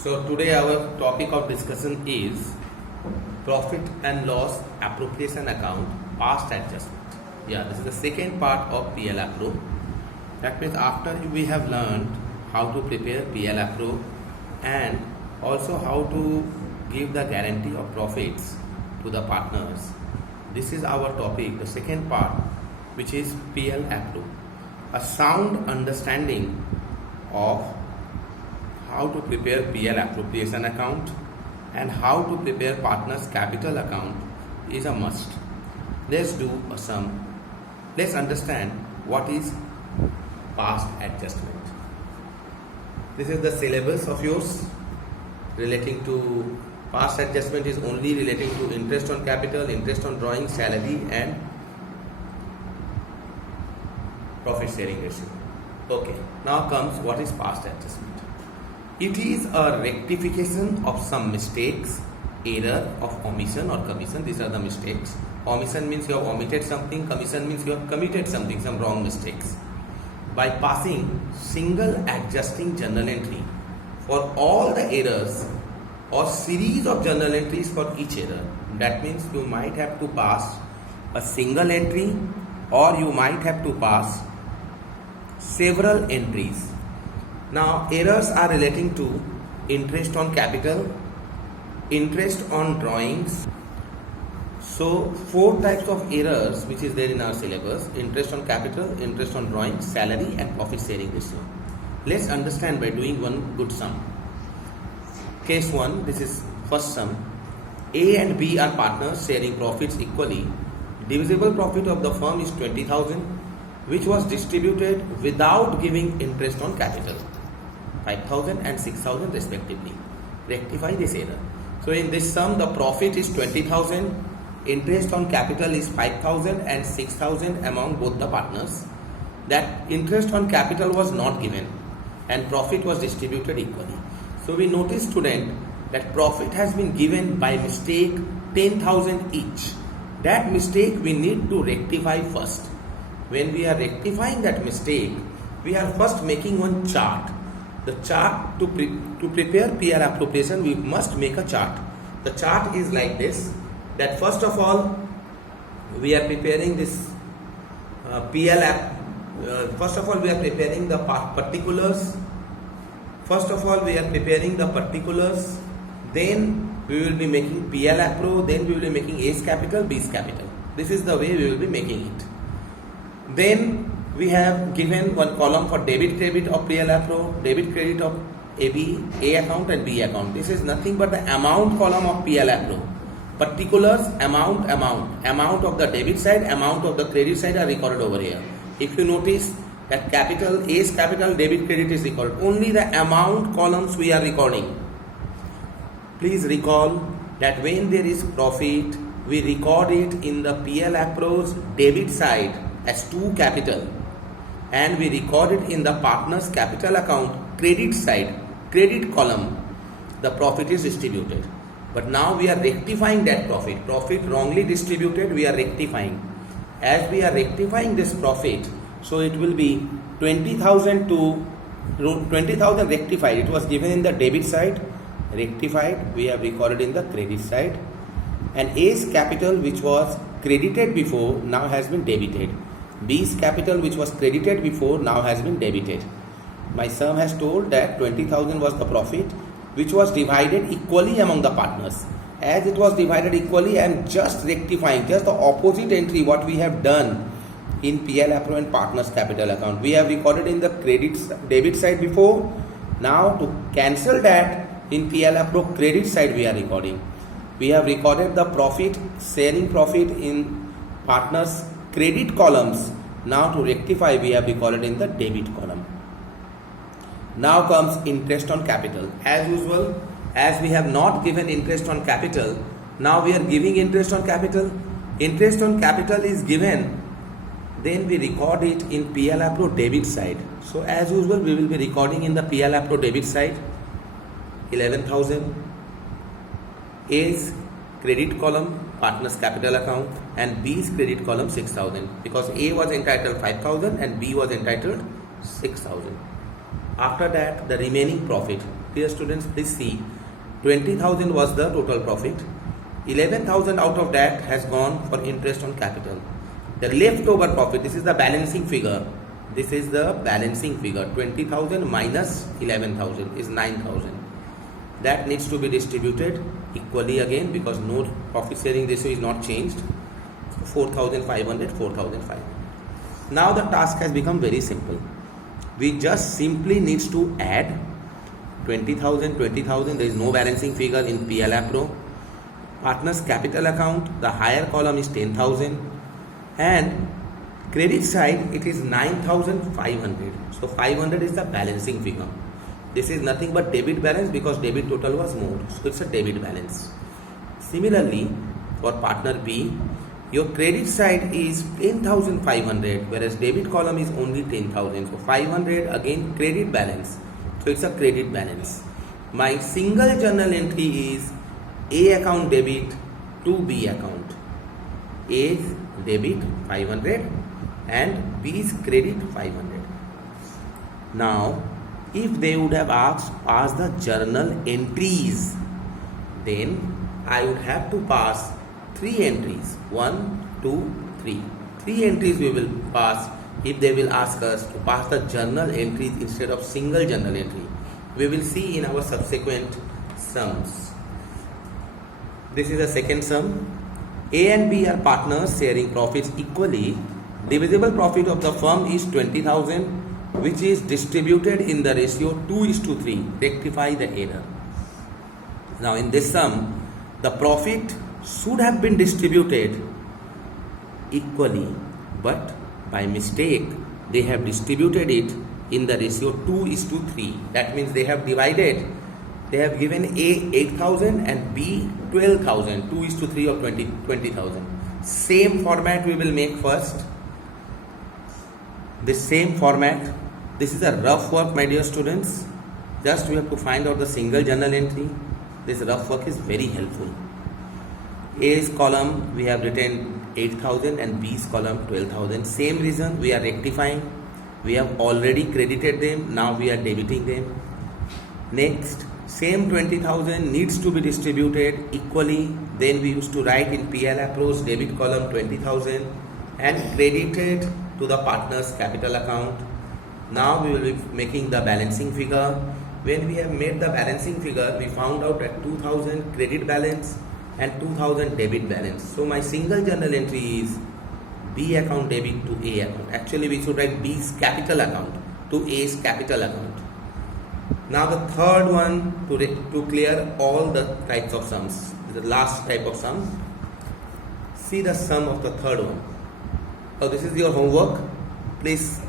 So today our topic of discussion is profit and loss appropriation account past adjustment. Yeah, this is the second part of PL appro. That means after we have learned how to prepare PL appro and also how to give the guarantee of profits to the partners. This is our topic, the second part, which is PL appro. A sound understanding of how to prepare PL appropriation account and how to prepare partners capital account is a must. Let's do a sum. Let's understand what is past adjustment. This is the syllabus of yours relating to past adjustment is only relating to interest on capital, interest on drawing, salary and profit sharing ratio. Okay, now comes what is past adjustment. It is a rectification of some mistakes, error of omission or commission. These are the mistakes. Omission means you have omitted something, commission means you have committed something, some wrong mistakes. By passing single adjusting journal entry for all the errors or series of journal entries for each error. That means you might have to pass a single entry or you might have to pass several entries. Now errors are relating to interest on capital, interest on drawings. So 4 types of errors which is there in our syllabus: interest on capital, interest on drawings, salary and profit sharing ratio. Let's understand by doing one good sum. Case 1, this is first sum. A and B are partners sharing profits equally. Divisible profit of the firm is 20,000, which was distributed without giving interest on capital, 5,000 and 6,000 respectively. Rectify this error. So in this sum the profit is 20,000, interest on capital is 5,000 and 6,000 among both the partners. That interest on capital was not given and profit was distributed equally. So we notice, student, that profit has been given by mistake 10,000 each. That mistake we need to rectify first. When we are rectifying that mistake, we are first making one chart. The chart to prepare PL appropriation, we must make a chart. The chart is like this, that first of all we are preparing this PL app. First of all we are preparing the particulars. Then we will be making PL appro. Then we will be making A's capital, B's capital. This is the way we will be making it. Then we have given one column for debit credit of PL appro, debit credit of A account and B account. This is nothing but the amount column of PL appro. Particulars, amount of the debit side, amount of the credit side are recorded over here. If you notice that capital, A's capital, debit credit is recorded. Only the amount columns we are recording. Please recall that when there is profit, we record it in the PL appro's debit side as 2 capital and we record it in the partner's capital account credit side, credit column. The profit is distributed. But now we are rectifying that profit wrongly distributed, we are rectifying. As we are rectifying this profit, so it will be 20,000 to 20,000 rectified. It was given in the debit side, rectified, we have recorded in the credit side. And A's capital, which was credited before, now has been debited. B's capital, which was credited before, now has been debited. My sum has told that 20,000 was the profit, which was divided equally among the partners. As it was divided equally, I am just rectifying, just the opposite entry what we have done in PL appro and partners capital account. We have recorded in the debit side before. Now to cancel that, in PL appro credit side we are recording. We have recorded the profit, sharing profit in partners credit columns. Now to rectify, we have recorded in the debit column. Now comes interest on capital. As usual, as we have not given interest on capital, now we are giving interest on capital. Interest on capital is given, then we record it in PL appro debit side. So as usual, we will be recording in the PL appro debit side 11,000. A's credit column, partner's capital account, and B's credit column 6,000, because A was entitled 5,000 and B was entitled 6,000. After that, the remaining profit, Dear students, please see, 20,000 was the total profit. 11,000 out of that has gone for interest on capital. The leftover profit, this is the balancing figure. This is the balancing figure. 20,000 minus 11,000 is 9,000. That needs to be distributed equally again because no profit sharing ratio is not changed. So 4,500, 4,500. Now the task has become very simple. We just simply needs to add 20,000, 20,000. There is no balancing figure in PL appro. Partners capital account, the higher column is 10,000, and credit side it is 9,500. So 500 is the balancing figure. This is nothing but debit balance because debit total was more. So it's a debit balance. Similarly, for partner B, your credit side is 10,500 whereas debit column is only 10,000. So 500 again credit balance. So it's a credit balance. My single journal entry is A account debit to B account. A is debit 500 and B is credit 500. Now, if they would have asked pass the journal entries, then I would have to pass 3 entries. 1, 2, 3. 3 entries we will pass if they will ask us to pass the journal entries instead of single journal entry. We will see in our subsequent sums. This is the second sum. A and B are partners sharing profits equally. Divisible profit of the firm is 20,000, which is distributed in the ratio 2:3. Rectify the error. Now in this sum, the profit should have been distributed equally, but by mistake they have distributed it in the ratio 2:3. That means they have divided. They have given A 8,000 and B 12,000. 2:3 of 20,000. Same format we will make first. This same format. This is a rough work, my dear students. Just we have to find out the single journal entry. This rough work is very helpful. A's column we have written 8,000 and B's column 12,000. Same reason we are rectifying. We have already credited them. Now we are debiting them. Next, same 20,000 needs to be distributed equally. Then we used to write in PL approach debit column 20,000 and credited to the partner's capital account. Now we will be making the balancing figure. When we have made the balancing figure, we found out that 2,000 credit balance and 2,000 debit balance. So my single journal entry is B account debit to A account. Actually we should write B's capital account to A's capital account. Now the third one to clear all the types of sums. The last type of sum. See the sum of the third one. So this is your homework. Please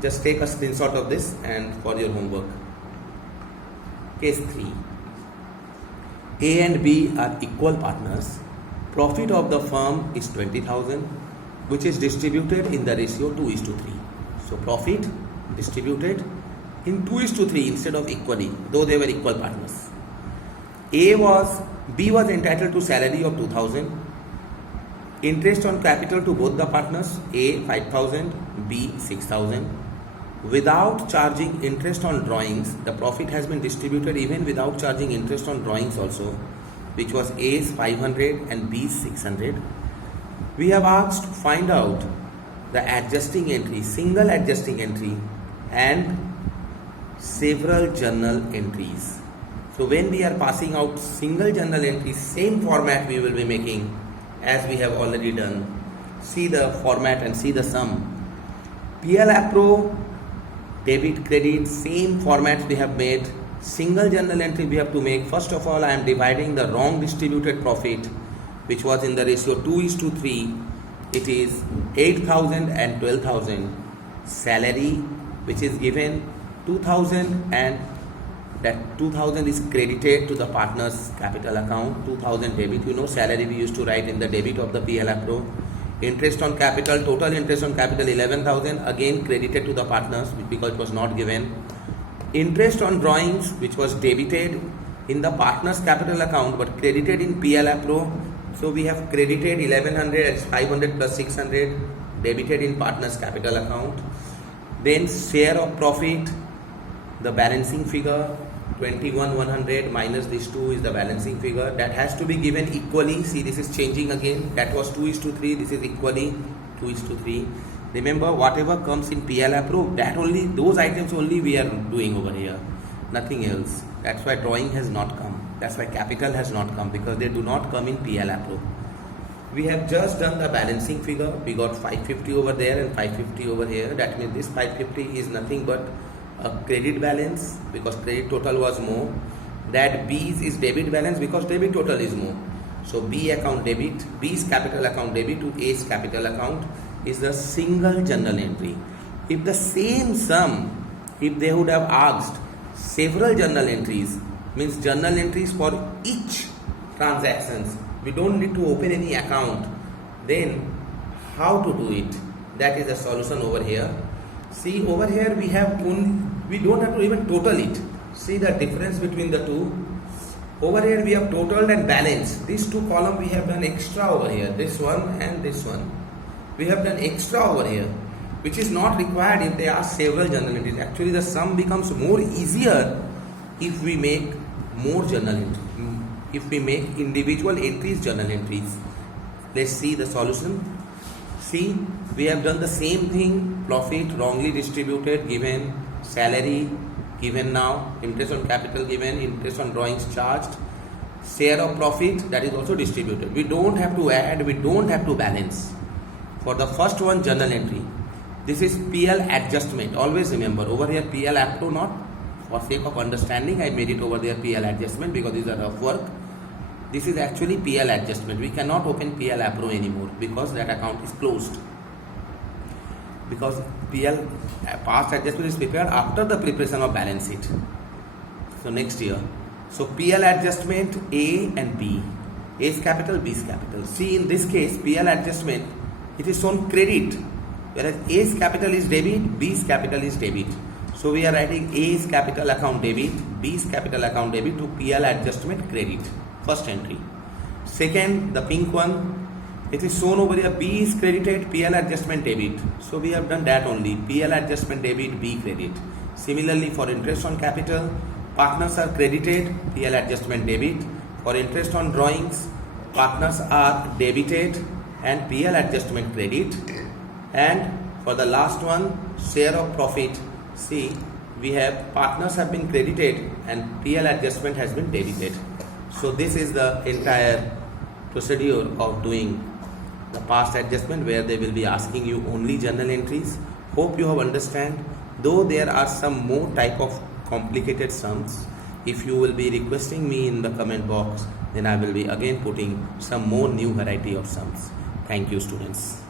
just take a screenshot of this and for your homework. Case 3. A and B are equal partners. Profit of the firm is 20,000, which is distributed in the ratio 2:3. So profit distributed in 2:3 instead of equally, though they were equal partners. B was entitled to salary of 2,000. Interest on capital to both the partners, A 5,000, B 6,000. Without charging interest on drawings, the profit has been distributed even without charging interest on drawings also, which was A's 500 and B's 600. We have asked to find out the adjusting entry, single adjusting entry and several journal entries. So when we are passing out single journal entries, same format we will be making as we have already done. See the format and see the sum. PL appro, debit, credit, same format we have made. Single journal entry we have to make. First of all, I am dividing the wrong distributed profit, which was in the ratio 2:3. It is 8,000 and 12,000. Salary, which is given 2,000, and that 2,000 is credited to the partner's capital account. 2,000 debit. You know, salary we used to write in the debit of the PL appro. Interest on capital, total interest on capital 11,000, again credited to the partners because it was not given. Interest on drawings, which was debited in the partner's capital account but credited in PL appro. So we have credited 1100 as 500 plus 600, debited in partner's capital account. Then share of profit, the balancing figure, 21,100 minus this 2 is the balancing figure. That has to be given equally. See, this is changing again. That was 2:3. This is equally 2:3. Remember, whatever comes in PL appro, that only, those items only we are doing over here. Nothing else. That's why drawing has not come. That's why capital has not come, because they do not come in PL appro. We have just done the balancing figure. We got 550 over there and 550 over here. That means this 550 is nothing but a credit balance, because credit total was more. That B's is debit balance, because debit total is more. So B account debit, B's capital account debit to A's capital account is the single journal entry. If the same sum, if they would have asked several journal entries, means journal entries for each transactions, we don't need to open any account, then how to do it? That is the solution over here. See, over here we have we don't have to even total it. See the difference between the two. Over here we have totaled and balanced. These two columns we have done extra over here. This one and this one. We have done extra over here, which is not required if they ask several journal entries. Actually, the sum becomes more easier if we make more journal entries. If we make individual entries journal entries. Let's see the solution. See, we have done the same thing. Profit wrongly distributed given, salary given now, interest on capital given, interest on drawings charged, share of profit, that is also distributed. We don't have to add, we don't have to balance. For the first one, journal entry, this is PL adjustment. Always remember, over here PL appro not. For sake of understanding, I made it over there PL adjustment, because these are rough work. This is actually PL adjustment. We cannot open PL appro anymore, because that account is closed. Because PL past adjustment is prepared after the preparation of balance sheet. So next year. So PL adjustment A and B. A's capital, B's capital. See, in this case, PL adjustment, it is shown credit, whereas A's capital is debit, B's capital is debit. So we are writing A's capital account debit, B's capital account debit to PL adjustment credit. First entry. Second, the pink one, it is shown over here, B is credited, PL adjustment debit. So we have done that only, PL adjustment debit, B credit. Similarly, for interest on capital, partners are credited, PL adjustment debit. For interest on drawings, partners are debited and PL adjustment credit. And for the last one, share of profit, see, we have partners have been credited and PL adjustment has been debited. So this is the entire procedure of doing the past adjustment, where they will be asking you only journal entries. Hope you have understand. Though there are some more type of complicated sums, if you will be requesting me in the comment box, then I will be again putting some more new variety of sums. Thank you, students.